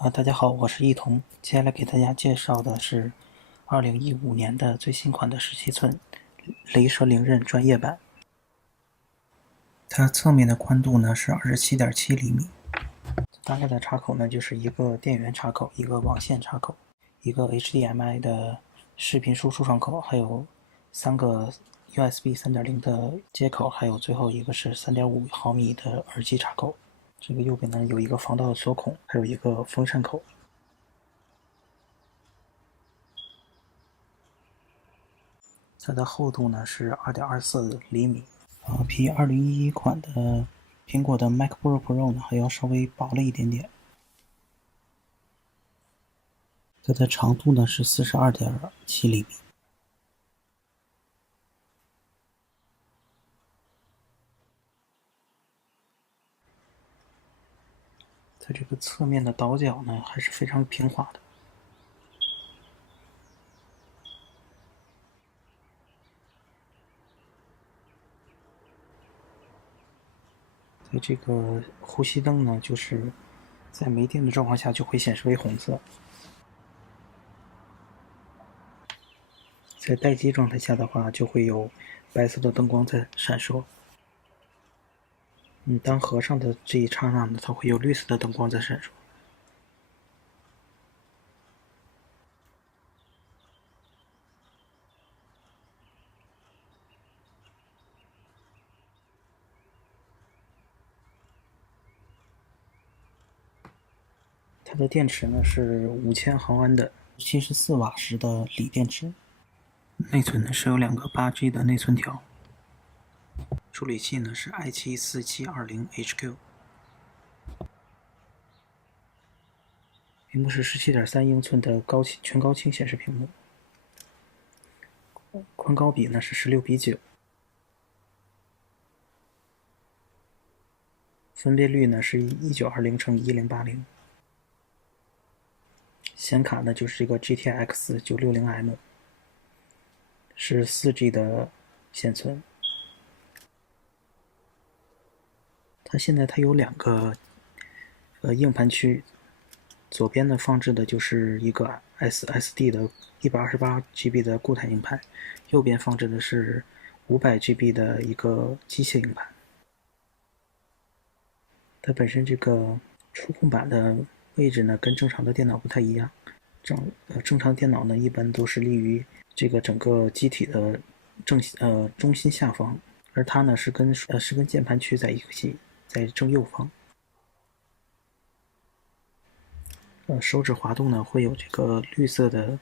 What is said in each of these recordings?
大家好，我是一彤。接下来给大家介绍的是2015年的最新款的17寸雷蛇凌刃专业版。它侧面的宽度呢是27.7厘米。大概的插口呢就是一个电源插口、一个网线插口、一个 HDMI 的视频输出窗口，还有3个 USB 3.0的接口，还有最后一个是3.5毫米的耳机插口。这个右边呢有一个防盗锁孔，还有一个风扇口。它的厚度呢是2.24厘米，比2011款的苹果的 MacBook Pro 呢还要稍微薄了一点点。它的长度呢是42.7厘米。它这个侧面的倒角呢还是非常平滑的。在这个呼吸灯呢，就是在没电的状况下就会显示为红色，在待机状态下的话就会有白色的灯光在闪烁。你当合上的这一刹那呢，它会有绿色的灯光在闪烁。它的电池呢是5000毫安的74瓦时的锂电池，内存呢是有2个8G 的内存条，处理器呢是 i7-4720HQ， 屏幕是17.3英寸的全高清显示屏幕，宽高比呢是16:9，分辨率呢是1920×1080。显卡呢就是这个 GTX 960M， 是4G 的显存。它现在有2个硬盘区，左边呢放置的就是一个 SSD 的 128GB 的固态硬盘，右边放置的是500GB 的一个机械硬盘。它本身这个触控板的位置呢跟正常的电脑不太一样，正常电脑呢一般都是立于这个整个机体的中心下方，而它呢是跟键盘区在一起，在正右方。手指滑动呢会有这个绿色的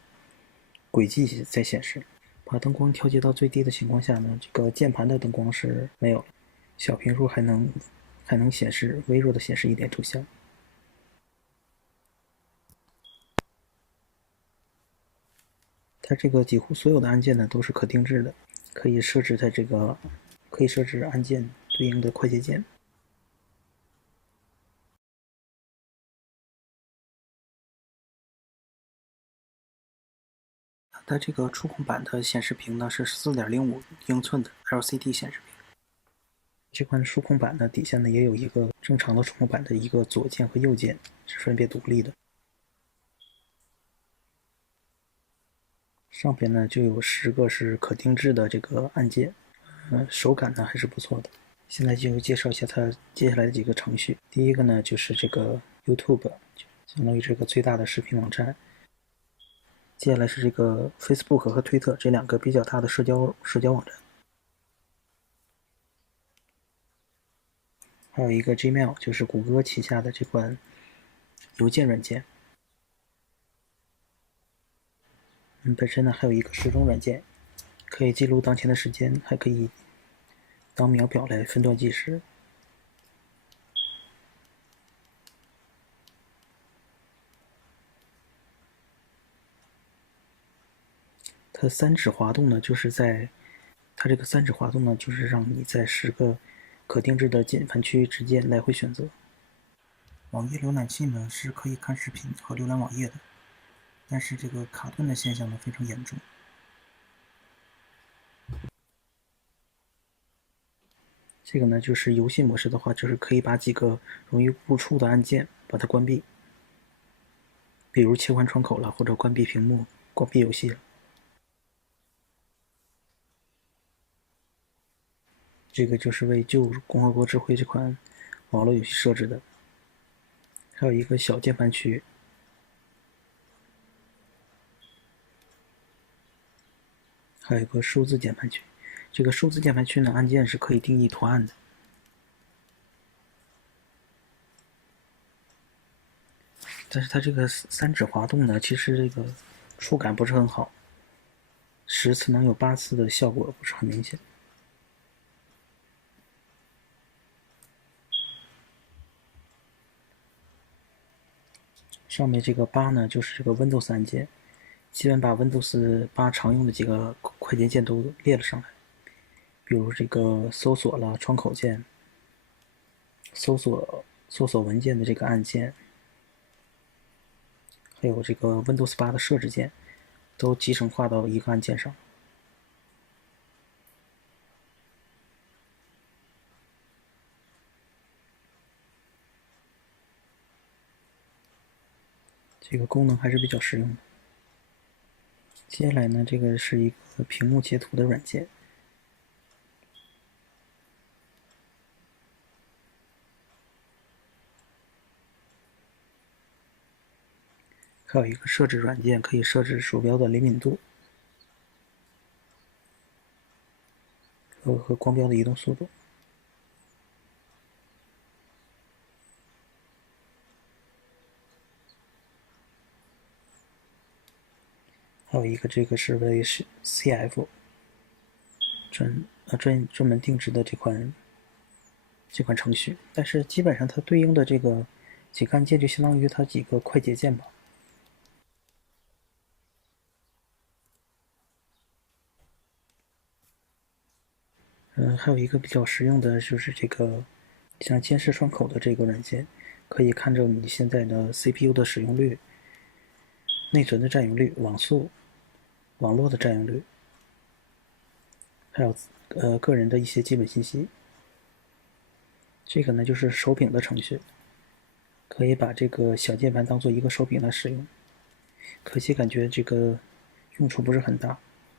轨迹在显示。把灯光调节到最低的情况下呢，这个键盘的灯光是没有，小屏数还能显示微弱的显示一点图像。它这个几乎所有的按键呢都是可定制的，可以设置按键对应的快捷键。它这个触控板的显示屏呢是14.05英寸的 LCD 显示屏。这款触控板呢底下呢也有一个正常的触控板的一个左键和右键是分别独立的。上边呢就有10个是可定制的这个按键，手感呢还是不错的。现在就介绍一下它接下来的几个程序。第一个呢就是这个 YouTube， 相当于这个最大的视频网站。接下来是这个 Facebook 和推特这2个比较大的社交网站，还有一个 Gmail， 就是谷歌旗下的这款邮件软件。本身呢还有一个时钟软件，可以记录当前的时间，还可以当秒表来分段计时。它3指滑动呢，就是让你在10个可定制的键盘区域之间来回选择。网页浏览器呢是可以看视频和浏览网页的，但是这个卡顿的现象呢非常严重。这个呢就是游戏模式的话，就是可以把几个容易误触的按键把它关闭。比如切换窗口了，或者关闭屏幕、关闭游戏了。这个就是为旧共和国智慧这款网络游戏设置的。还有一个小键盘区，还有一个数字键盘区。这个数字键盘区呢，按键是可以定义图案的。但是它这个3指滑动呢，其实这个触感不是很好，10次能有8次的效果不是很明显。上面这个8呢，就是这个 Windows 按键，基本把 Windows 8常用的几个快捷键都列了上来，比如这个搜索了、窗口键、搜索文件的这个按键，还有这个 Windows 8的设置键，都集成化到一个按键上。这个功能还是比较实用的。接下来呢，这个是一个屏幕截图的软件，还有一个设置软件，可以设置鼠标的灵敏度和光标的移动速度。还有一个这个是为 CF 专门定制的这款程序，但是基本上它对应的这个几个按键就相当于它几个快捷键吧。还有一个比较实用的就是这个像监视窗口的这个软件，可以看着你现在的 CPU 的使用率、内存的占有率、网络的占用率，还有个人的一些基本信息。这个呢就是手柄的程序，可以把这个小键盘当做一个手柄来使用。可惜感觉这个用处不是很大，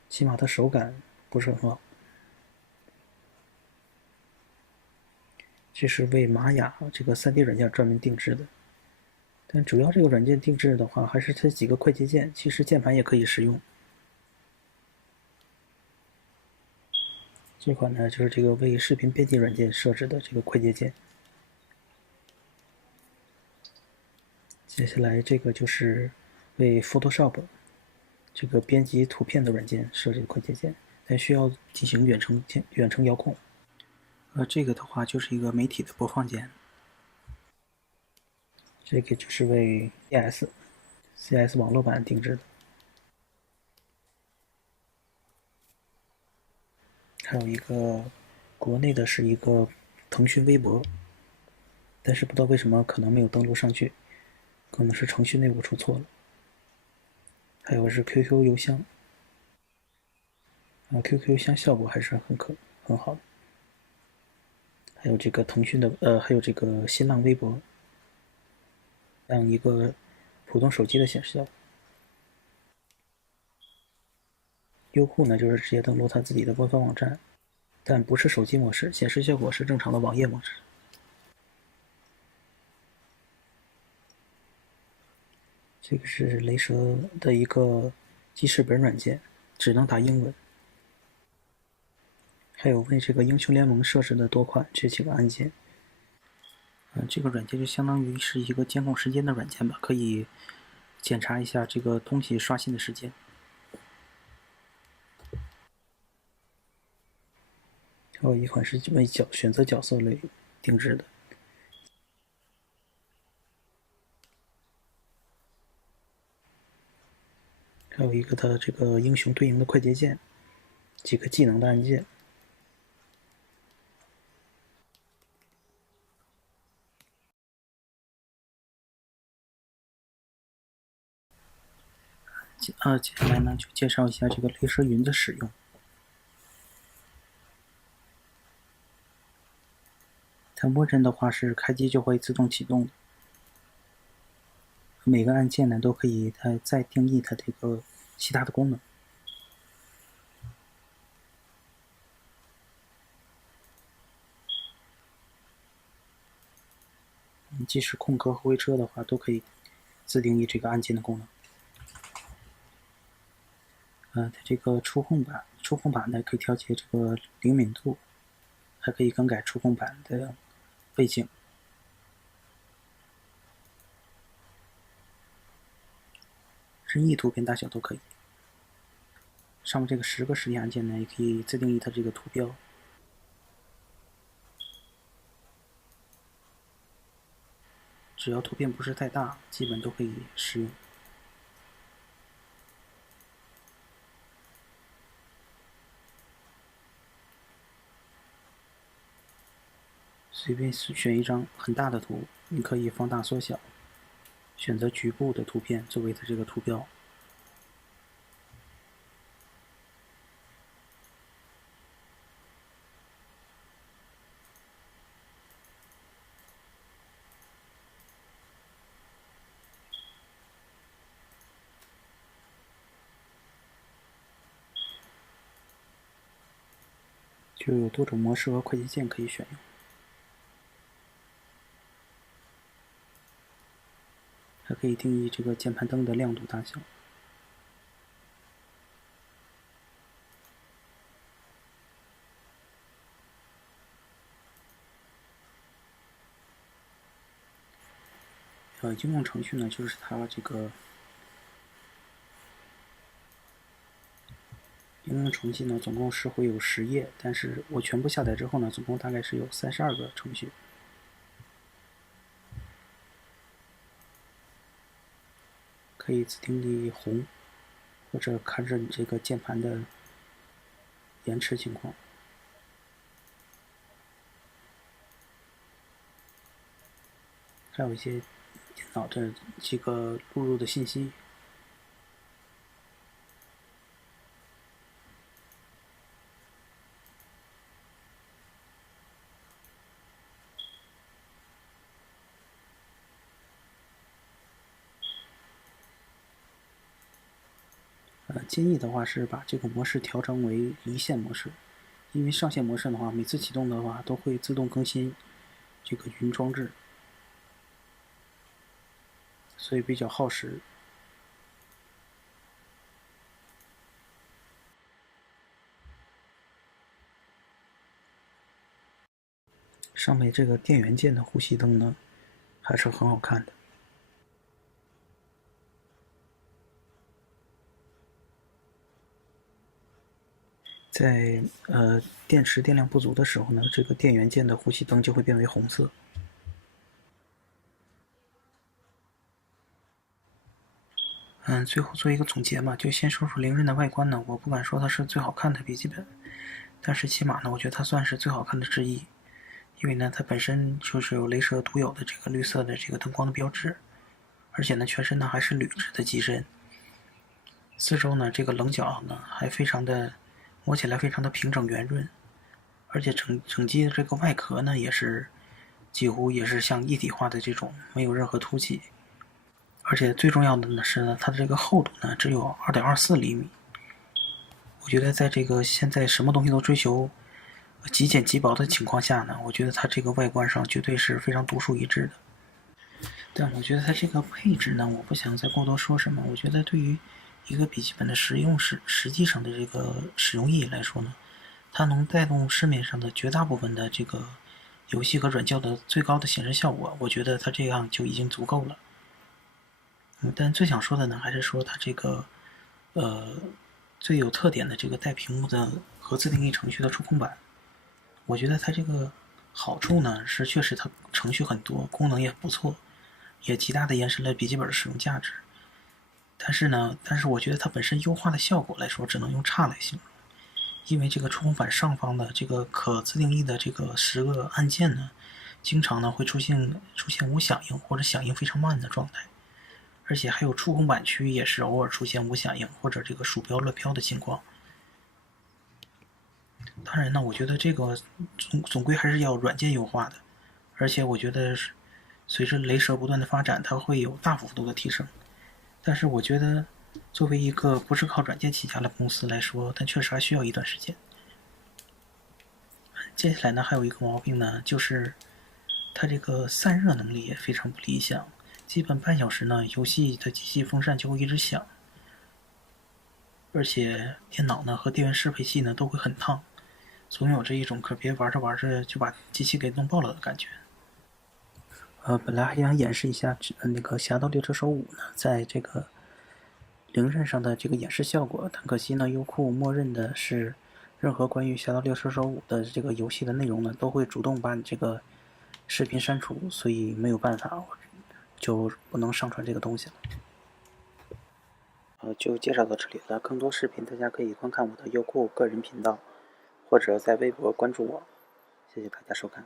起码它手感不是很好。这是为玛雅这个3D 软件专门定制的，但主要这个软件定制的话，还是它几个快捷键，其实键盘也可以使用。这款呢，就是这个为视频编辑软件设置的这个快捷键。接下来这个就是为 Photoshop 这个编辑图片的软件设置的快捷键，但需要进行远程遥控。这个的话就是一个媒体的播放键，这个就是为 CS 网络版定制的。还有一个国内的是一个腾讯微博，但是不知道为什么可能没有登录上去，可能是程序内部出错了。还有是 QQ 邮箱，QQ 邮箱效果还是很好的。还有这个腾讯的还有这个新浪微博，这样一个普通手机的显示效果。优酷呢，就是直接登录它自己的官方网站，但不是手机模式，显示效果是正常的网页模式。这个是雷蛇的一个记事本软件，只能打英文。还有为这个英雄联盟设置的多款这几个按键。这个软件就相当于是一个监控时间的软件吧，可以检查一下这个东西刷新的时间。还有一款是为选择角色类定制的。还有一个它的这个英雄对应的快捷键，几个技能的按键。接下来呢就介绍一下这个雷蛇云的使用。它默认的话是开机就会自动启动的。每个按键呢都可以再定义它这个其他的功能。即使空格和回车的话，都可以自定义这个按键的功能。它这个触控板呢可以调节这个灵敏度，还可以更改触控板的背景。任意图片大小都可以。上面这个10个实体按键呢，也可以自定义它这个图标。只要图片不是太大，基本都可以使用。随便选一张很大的图，你可以放大缩小，选择局部的图片作为它这个图标。就有多种模式和快捷键可以选用，还可以定义这个键盘灯的亮度大小。应用程序呢，就是它这个应用程序呢，总共是会有10页，但是我全部下载之后呢，总共大概是有32个程序。可以自定义红，或者看着你这个键盘的延迟情况。还有一些电脑的这个录入的信息。建议的话是把这个模式调成为离线模式，因为上线模式的话，每次启动的话都会自动更新这个云装置，所以比较耗时。上面这个电源键的呼吸灯呢，还是很好看的。在电池电量不足的时候呢，这个电源键的呼吸灯就会变为红色。最后做一个总结嘛，就先说说凌刃的外观呢，我不敢说它是最好看的笔记本，但是起码呢，我觉得它算是最好看的之一。因为呢，它本身就是有雷蛇独有的这个绿色的这个灯光的标志，而且呢，全身呢还是铝制的机身，四周呢这个棱角呢还非常的摸起来非常的平整圆润，而且整机的这个外壳呢也是几乎也是像一体化的这种，没有任何凸起。而且最重要的呢是呢，它的这个厚度呢只有2.24厘米。我觉得在这个现在什么东西都追求极简极薄的情况下呢，我觉得它这个外观上绝对是非常独树一帜的。但我觉得它这个配置呢，我不想再过多说什么。我觉得对于一个笔记本的实际上的这个使用意义来说呢，它能带动市面上的绝大部分的这个游戏和软件的最高的显示效果，我觉得它这样就已经足够了。但最想说的呢，还是说它这个最有特点的这个带屏幕的和自定义程序的触控板。我觉得它这个好处呢是确实它程序很多，功能也不错，也极大的延伸了笔记本的使用价值。但是我觉得它本身优化的效果来说，只能用差来形容。因为这个触控板上方的这个可自定义的这个10个按键呢，经常呢会出现无响应或者响应非常慢的状态，而且还有触控板区也是偶尔出现无响应或者这个鼠标乱飘的情况。当然呢，我觉得这个总归还是要软件优化的，而且我觉得随着雷蛇不断的发展，它会有大幅度的提升。但是我觉得，作为一个不是靠软件起家的公司来说，它确实还需要一段时间。接下来呢，还有一个毛病呢，就是它这个散热能力也非常不理想，基本半小时呢，游戏的机器风扇就会一直响，而且电脑呢和电源适配器呢都会很烫，总有这一种可别玩着玩着就把机器给弄爆了的感觉。本来还想演示一下那个《侠盗猎车手5》呢，在这个灵刃上的这个演示效果，但可惜呢，优酷默认的是，任何关于《侠盗猎车手5》的这个游戏的内容呢，都会主动把你这个视频删除，所以没有办法，就不能上传这个东西了。就介绍到这里了。更多视频大家可以观看我的优酷个人频道，或者在微博关注我。谢谢大家收看。